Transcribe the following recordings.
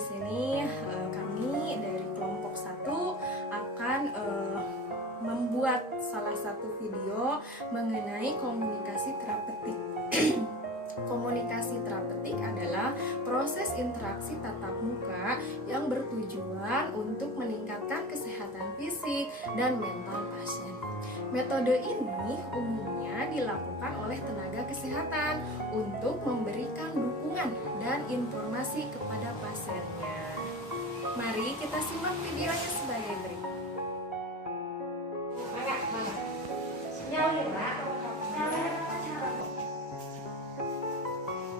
di sini kami dari kelompok 1 akan membuat salah satu video mengenai komunikasi terapeutik. Komunikasi terapeutik adalah proses interaksi tatap muka yang bertujuan untuk meningkatkan kesehatan fisik dan mental pasien. Metode ini umumnya dilakukan oleh tenaga kesehatan untuk memberikan dukungan dan informasi kepada pasiennya. Mari kita simak videonya sebagai berikut.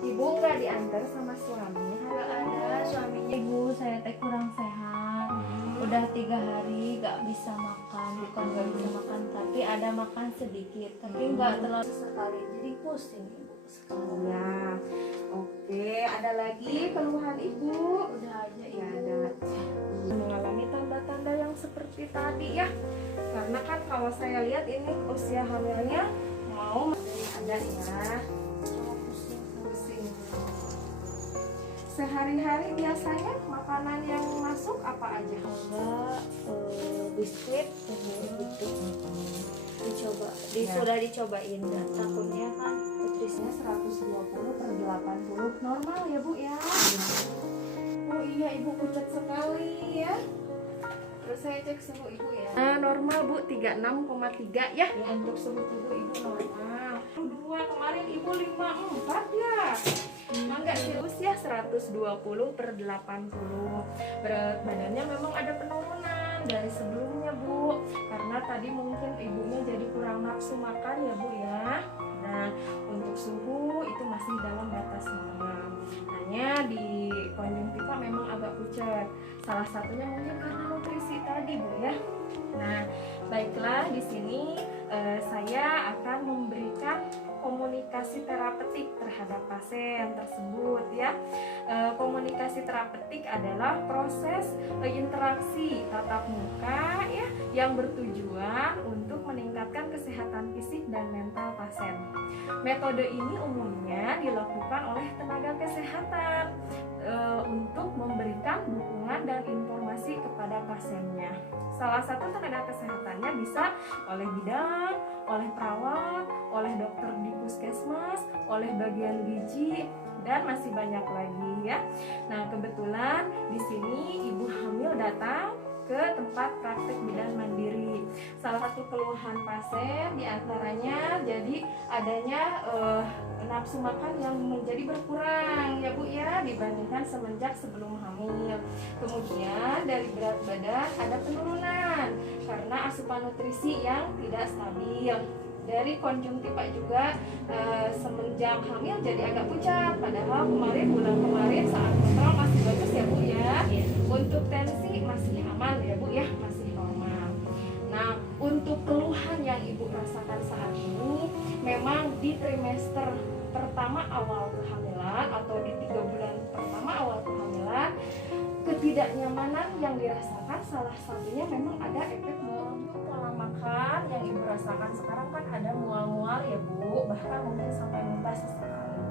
Ibu nggak diantar sama suaminya? Nggak ada, suaminya ibu saya teh kurang sehat. Udah 3 hari gak bisa makan, bukan gak bisa makan, tapi ada makan sedikit, tapi nggak terlalu sekali, jadi pusing ibu sekali. Ya, oke. Ada lagi keluhan ibu? Udah aja Ya ibu. ada. Mengalami tanda-tanda yang seperti tadi ya. Karena kan kalau saya lihat ini usia hamilnya mau ada ya. Pusing. Sehari-hari biasanya makanan yang masuk apa aja? Enggak, biskuit gitu. Dicoba, Ya. sudah dicobain dan takutnya kan Nutrisinya 120 per 80 normal ya Bu ya. Oh iya ibu pucat sekali ya. Terus saya cek suhu ibu ya. Nah, normal Bu 36,3 ya. Untuk suhu tubuh ibu normal. 2 kemarin ibu 54 ya. Enggak serius ya 120 per 80. Berat badannya memang ada penurunan dari sebelumnya Bu. Karena tadi mungkin ibunya jadi kurang nafsu makan ya Bu ya. Nah, untuk suhu itu masih dalam batas normal. Hanya di konjungtiva memang agak pucat. Salah satunya mungkin karena nutrisi tadi, Bu ya. Nah, baiklah di sini saya akan memberikan komunikasi terapeutik terhadap pasien tersebut ya. Komunikasi terapeutik adalah proses interaksi tatap muka ya yang bertujuan untuk meningkatkan kesehatan fisik dan mental pasien. Metode ini umumnya dilakukan oleh tenaga kesehatan untuk memberikan dukungan dan informasi kepada pasiennya. Salah satu tenaga kesehatannya bisa oleh bidan, oleh perawat, oleh dokter di puskesmas, oleh bagian gizi, dan masih banyak lagi ya. Nah, kebetulan di sini ibu hamil datang ke tempat praktek bidan mandiri. Salah satu keluhan pasien diantaranya jadi adanya nafsu makan yang menjadi berkurang ya Bu ya dibandingkan semenjak sebelum hamil. Kemudian dari berat badan ada penurunan karena asupan nutrisi yang tidak stabil. Dari konjungtiva juga semenjak hamil jadi agak pucat, padahal bulan kemarin saat kontrol masih bagus ya Bu ya. Untuk tensi masih aman ya Bu ya, masih normal. Nah, untuk keluhan yang Ibu rasakan saat ini memang di trimester pertama awal kehamilan atau di 3 bulan pertama awal kehamilan, ketidaknyamanan yang dirasakan salah satunya memang ada efek mual. Pola makan yang Ibu rasakan sekarang kan ada mual-mual ya Bu, bahkan mungkin sampai muntah sesekali.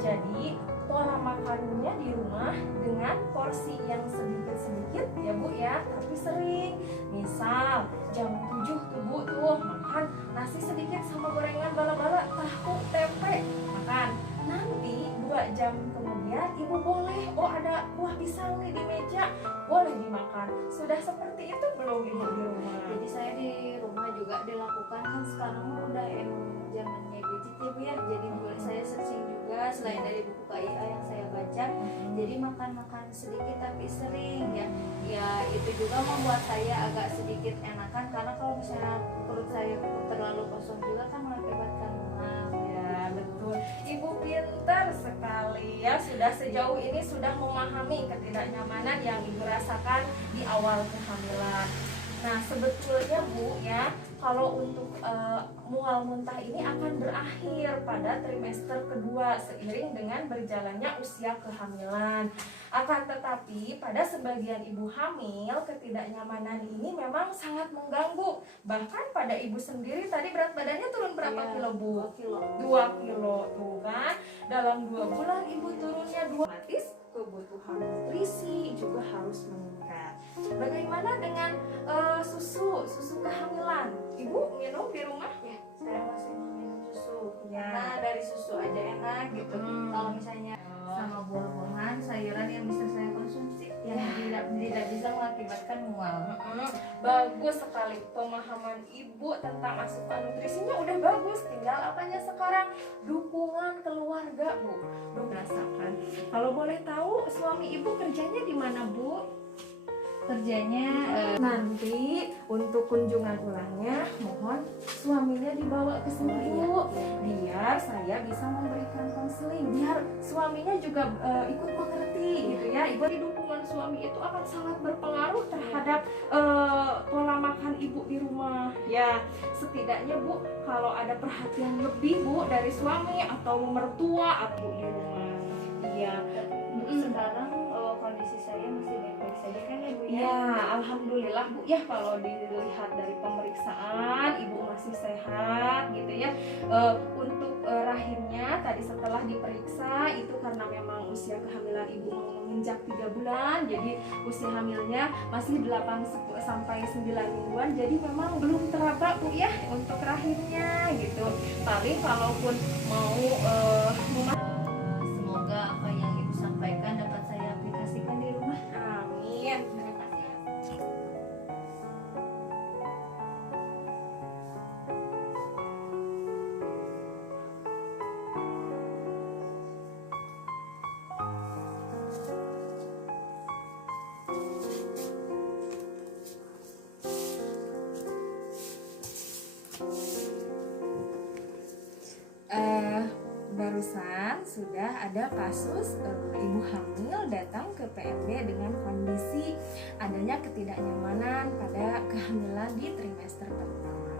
Jadi pola makannya di rumah dengan porsi yang sedikit-sedikit ya Bu ya, tapi sering. Misal jam 7 tuh Bu tuh makan nasi sedikit sama gorengan bala-bala, tahu, tempe, makan. Nanti 2 jam kemudian Ibu boleh, oh ada buah pisang nih di meja, boleh dimakan. Sudah seperti itu belum Ibu di rumah? Jadi saya di rumah juga dilakukan, kan sekarang mah udah zamannya gadget ya Bu ya. Jadi boleh saya searching juga selain dari buku KIA yang saya baca. Jadi makan sedikit tapi sering ya. Ya itu juga membuat saya agak sedikit enakan, karena kalau misalnya perut saya terlalu kosong juga kan mengakibatkan mual. Ya betul, Ibu pintar sekali ya, sudah sejauh ini sudah memahami ketidaknyamanan yang Ibu rasakan di awal kehamilan. Nah, sebetulnya Bu ya, kalau untuk mual muntah ini akan berakhir pada trimester kedua seiring dengan berjalannya usia kehamilan. Akan tetapi pada sebagian ibu hamil, ketidaknyamanan ini memang sangat mengganggu. Bahkan pada ibu sendiri tadi berat badannya turun berapa kilo Bu? 2 kilo. 2 kilo tuh kan. Dalam 2 bulan ibu turunnya 2, otomatis kebutuhan nutrisi juga harus meningkat. Bagaimana dengan susu kehamilan? Ibu minum di rumah? Ya, saya masih minum susu. Ya. Karena dari susu aja enak gitu. Kalau misalnya sama buah-buahan, sayuran yang bisa saya konsumsi yang tidak bisa mengakibatkan mual. Bagus sekali pemahaman ibu tentang asupan nutrisinya udah bagus. Tinggal apanya sekarang? Dukungan keluarga, Bu. Rasakan. Kalau boleh tahu suami ibu kerjanya di mana, Bu? Kerjanya Nanti untuk kunjungan ulangnya mohon suaminya dibawa ke sini, Bu. Biar saya bisa memberikan konseling, biar suaminya juga ikut mengerti gitu ya. Ibu, dukungan suami itu akan sangat berpengaruh terhadap pola makan ibu di rumah. Ya, setidaknya Bu, kalau ada perhatian lebih Bu dari suami atau mertua atau di rumah. Iya. sekarang kondisi saya masih baik-baik saja kan ya Bu ya? Ya, alhamdulillah Bu ya, kalau dilihat dari pemeriksaan ibu masih sehat gitu ya. Untuk rahimnya tadi setelah diperiksa itu karena memang usia kehamilan ibu menginjak 3 bulan, jadi usia hamilnya masih 8 sampai 9 mingguan, jadi memang belum teraba Bu ya untuk rahimnya gitu. Paling kalaupun mau Semoga apa yang Ibu sampaikan dapat saya aplikasikan di rumah. amin. Terima kasih. Barusan sudah ada kasus ibu hamil datang ke PMB dengan kondisi adanya ketidaknyamanan pada kehamilan di trimester pertama.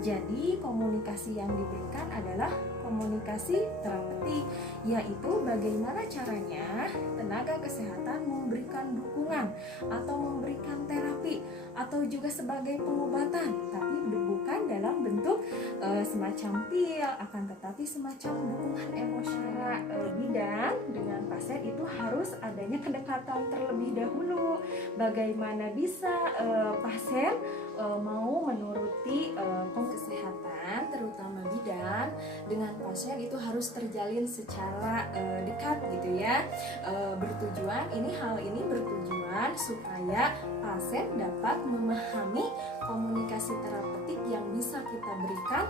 Jadi komunikasi yang diberikan adalah komunikasi terapeutik, yaitu bagaimana caranya tenaga kesehatan memberikan dukungan atau memberikan terapi atau juga sebagai pengobatan, tapi bukan dalam bentuk semacam pil, akan tetapi semacam dukungan emosional. Bidan dengan pasien itu harus adanya kedekatan terlebih dahulu. Bagaimana bisa pasien mau menuruti kesehatan, terutama bidan dengan pasien itu harus terjalin secara dekat gitu ya. Hal ini bertujuan supaya pasien dapat memahami komunikasi terapeutik yang bisa kita berikan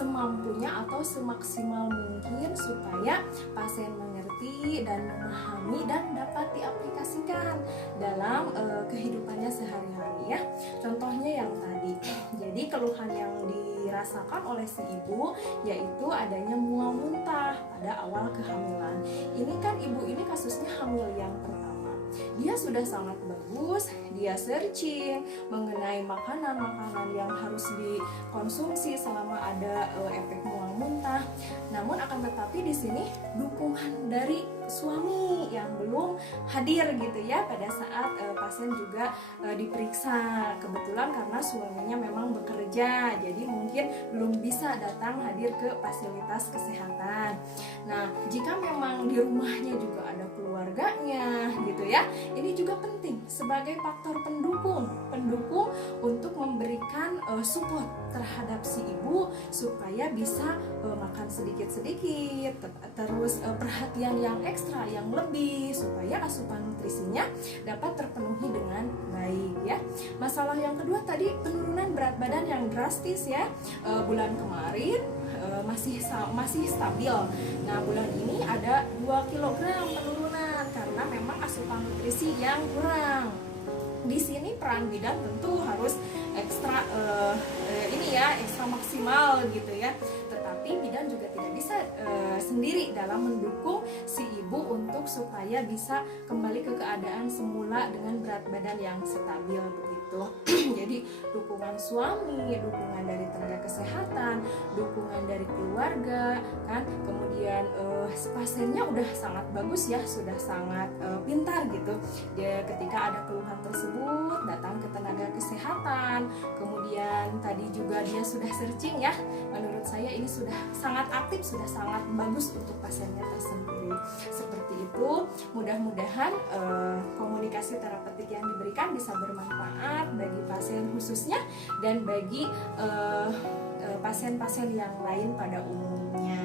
semampunya atau semaksimal mungkin supaya pasien mengerti dan memahami dan dapat diaplikasikan dalam kehidupannya sehari-hari ya. Contohnya yang tadi, jadi keluhan yang dirasakan oleh si ibu yaitu adanya mual muntah pada awal kehamilan. Ini kan ibu ini kasusnya hamil yang pertama. Dia sudah sangat bagus, dia searching mengenai makanan-makanan yang harus dikonsumsi selama ada efek mual muntah. Namun akan tetapi di sini dukungan dari suami yang belum hadir gitu ya pada saat pasien juga diperiksa. Kebetulan karena suaminya memang bekerja, jadi mungkin belum bisa datang hadir ke fasilitas kesehatan. Nah, jika memang di rumahnya juga ada keluarganya gitu ya, ini juga penting sebagai faktor pendukung untuk memberikan support terhadap si ibu supaya bisa makan sedikit-sedikit, terus perhatian yang ekstra yang lebih supaya asupan nutrisinya dapat terpenuhi dengan baik ya. Masalah yang kedua tadi penurunan berat badan yang drastis ya. Bulan kemarin masih stabil. Nah, bulan ini ada 2 kg penurunan karena memang asupan nutrisi yang kurang. Di sini peran bidan tentu harus ekstra ekstra maksimal gitu ya. Tetapi bidan juga tidak bisa sendiri dalam mendukung si ibu untuk supaya bisa kembali ke keadaan semula dengan berat badan yang stabil begitu. Jadi dukungan suami, dukungan dari tenaga kesehatan, dukungan dari keluarga kan, kemudian pasiennya udah sangat bagus ya, sudah sangat pintar gitu. Dia ketika ada keluhan tersebut datang ke tenaga kesehatan, kemudian tadi juga dia sudah searching ya. Menurut saya ini sudah sangat aktif, sudah sangat bagus untuk pasiennya tersendiri. Seperti itu. mudah-mudahan komunikasi terapeutik yang diberikan bisa bermanfaat bagi pasien khususnya dan bagi pasien-pasien yang lain pada umumnya.